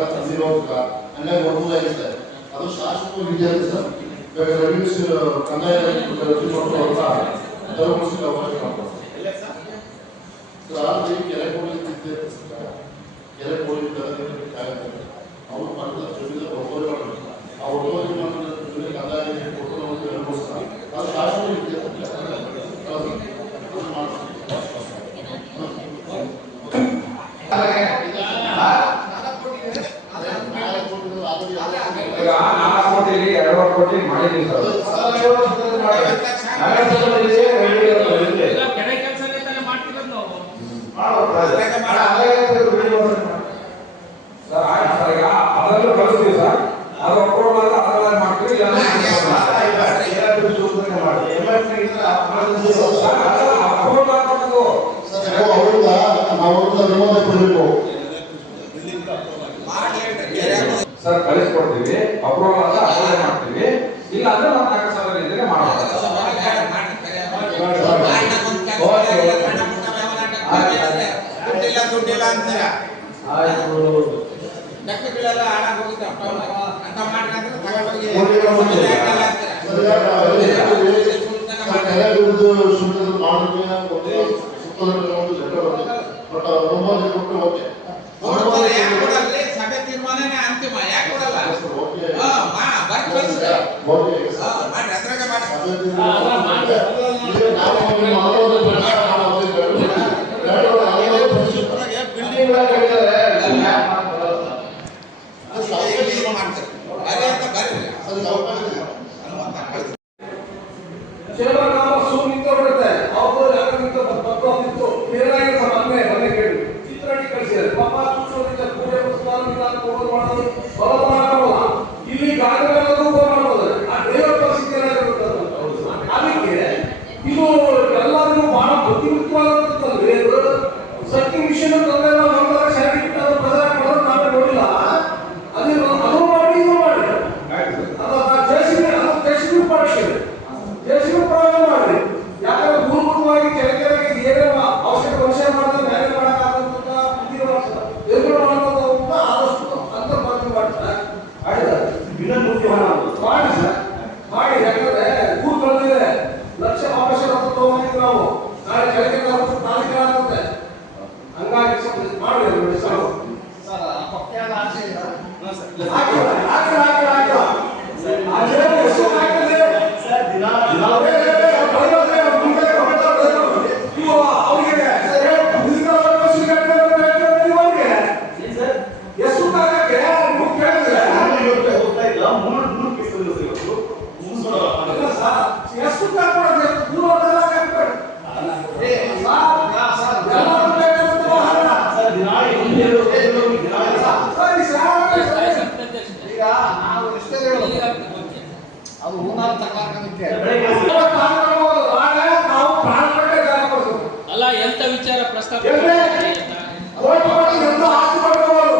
tanzima ka annabi rabbuna islam hadu shaashku bijalisa daga rabbi su kamaya da rabbi rabbuna ta da mu su da wani rabbuna saar ji kere ko ni titte kere ko ni da ka awu patta jumla bokore awu ko ni man jumla kada ni ko to no ko sa hadu shaashku bijalisa sir ಕಳಿಸ್ಕೊಡ್ತೀವಿ approval ಅಂತ ಅದರಲ್ಲೇ ಮಾಡ್ತೀವಿ ಇಲ್ಲ ಅಂದ್ರೆ ನಮ್ಮ ನಾಲ್ಕು ಸಾವಿರ ಇದ್ರೆ ಮಾಡ್ತಾರೆ ದುಡ್ಡಿಲ್ಲ ಅಂತೀರ ಹಾಳಾಗ್. ಅಂತ ಮಾಡ್ಕೊಂಡ್ರೆ ತಗೊಂಡೋಗಿ ಲೆಟರ್ ಬಟ್ ಅನುಮೋದನೆ ಕೊಟ್ಟು ಓಕೆ ಕೊಡ್ತಾರೆ, ಯಾಕ್ ಕೊಡಲ್ಲ? ಸಭೆ ತೀರ್ಮಾನನೇ ಅಂತಿಮ ಯಾಕೆ ಕೊಡಲ್ಲ ಓಕೆ ಹಾ, ಮಾ, ತಗೊಂಡಿದ್ದು ನಾವು ನಾಳೆ ಕೆಳಗೆ ನಾಲ್ಕು ಆಗುತ್ತೆ ಹಂಗಾಗಿ ಸ್ವಲ್ಪ ಮಾಡಿ ಸರ್ ಹಾಕಿಲ್ಲ ಹಾಕಿಲ್ಲ ಹಾಕಿಲ್ಲ ತಗೊಳಕ್ಕೆ ನಾವು ಪ್ರಾಣ ಕೊಡ್ಬೋದು. ನಾಳೆ ನಾವು ಪ್ರಾಣ ಕೊಟ್ಟೆ ಜಾಗ ಕೊಡ್ತೀವಿ. ಅಲ್ಲ ಎಂತ ವಿಚಾರ ಪ್ರಸ್ತಾಪ ಎಲ್ಲಿ? ಕೋಟಿ ಕೋಟಿ ಎಂದು ಆಸ್ತಿ ಪಡ್ಕೋಬೋದು.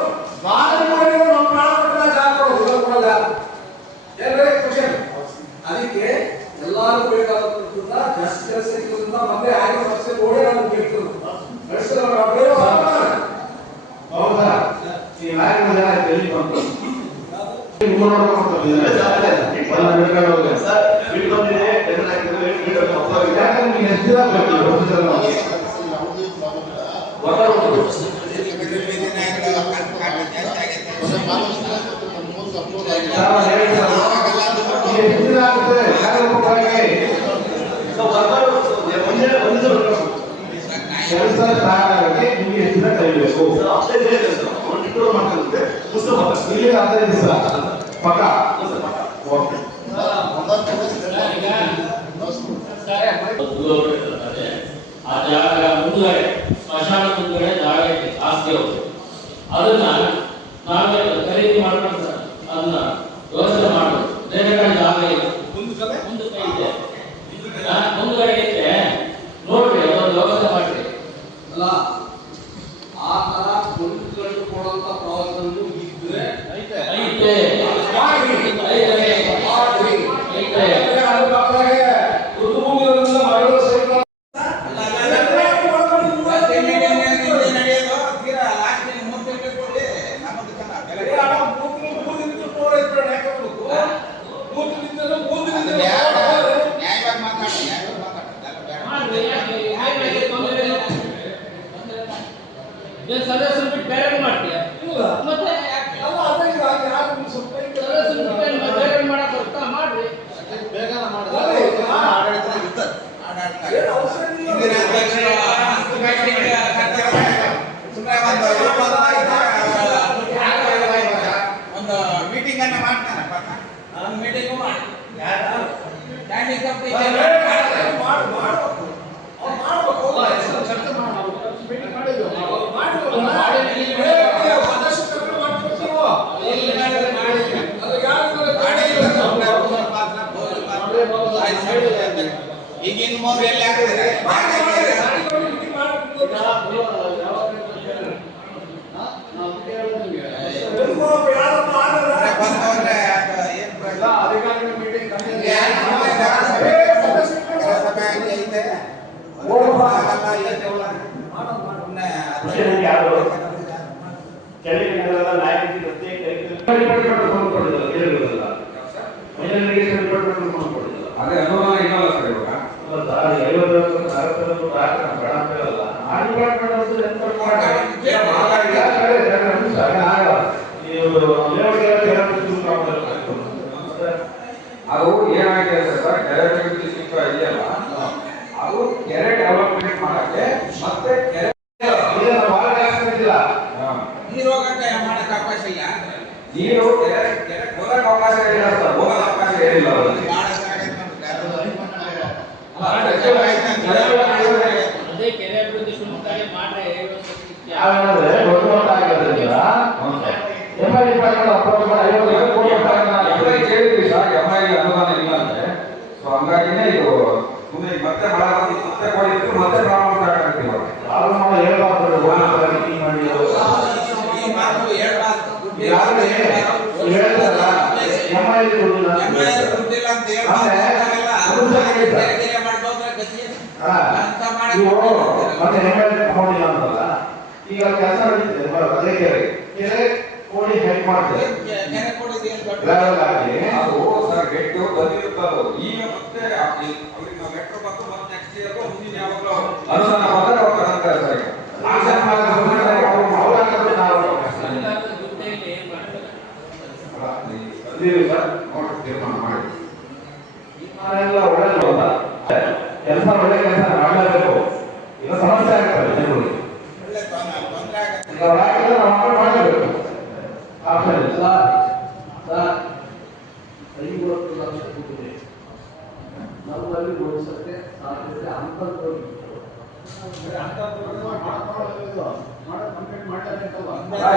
ಮಾರಿ ಮಾಡಿದ್ರು ನಮ್ಮ ಪ್ರಾಣ ಕೊಟ್ಟೆ ಜಾಗ ಕೊಡೋದು. ಇವಾಗ ಕೊಡಲ್ಲ. ಏನ್ರಿ ಖುಷಿ? ಅದಕ್ಕೆ ಎಲ್ಲಾರು ಬೇಕಾದಂತ ಜಾಸ್ತಿ ಕೆಲಸ ಇರೋದ್ರಿಂದ ಮತ್ತೆ ಆಯ್ಕೆ ವರ್ಷ ನೋಡಿ ನಾನು ಕೇಳ್ತೀನಿ ನಡೆಸಿದ್ರೆ ಅವ್ರು ಅಬ್ಬೇ ಮಾಡ್ತಾರೆ. ಬೀದಿ ನಾಯಿಗಳು ಕಾಟ ಕಾಟ ಜಾಸ್ತಿ ಆಗೈತೆ. ಕೆಲಸ ಪ್ರಾರಂಭಕ್ಕೆ ನಿಮಗೆ ಎಷ್ಟು ದಿನ ಕಲಿಬೇಕು ಇಲ್ಲಿ ಹದಿನೈದು ದಿವಸ ಪಕ್ಕ ಆ ಜಾಗ ഇന്ത്യൻ ಕೆಳಗೆ ನಗರದ ನಾಯಕಿ ರಸ್ತೆ ಮಹಿಳೆಯರಿಗೆ ಸರಿಪಡಿಸಲು ಫೋನ್ ಕೊಡಿಲ್ಲ ಅದೇ ಅನುದಾನ ಇನ್ನಲ್ಲ ಸರ್ ಇವಾಗ ಆ ನೀನು ಕೆರೆ ಹೋಗಕ್ಕೆ ಅವಕಾಶ ಇಲ್ಲ ಸರ್ ಹೋಗಕ್ಕೆ ಅವಕಾಶ ಏನಿಲ್ಲ ಅವರಿಗೆ ಮತ್ತೆ ಹೆಂಗಿಲ್ಲ ಅಂತಲ್ಲ? ಈಗ ಕೆಲಸ ಕೋಡಿ ಹೆಲ್ಪ್ ಮಾಡ್ತಾರೆ. ಅದು ಸರ್ ಮತ್ತೆ ಮೆಟ್ರೋ ಬಂದು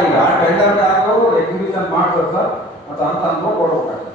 ಈಗ ಟೆಂಡರ್ ಯಾರು ಎಕ್ಸಿಬಿಷನ್ ಮಾಡ್ತಾರೆ ಸರ್ ಮತ್ತು ಅಂತ ಅನುಭವ ಕೊಡ್ಬೇಕಾಗ್ತದೆ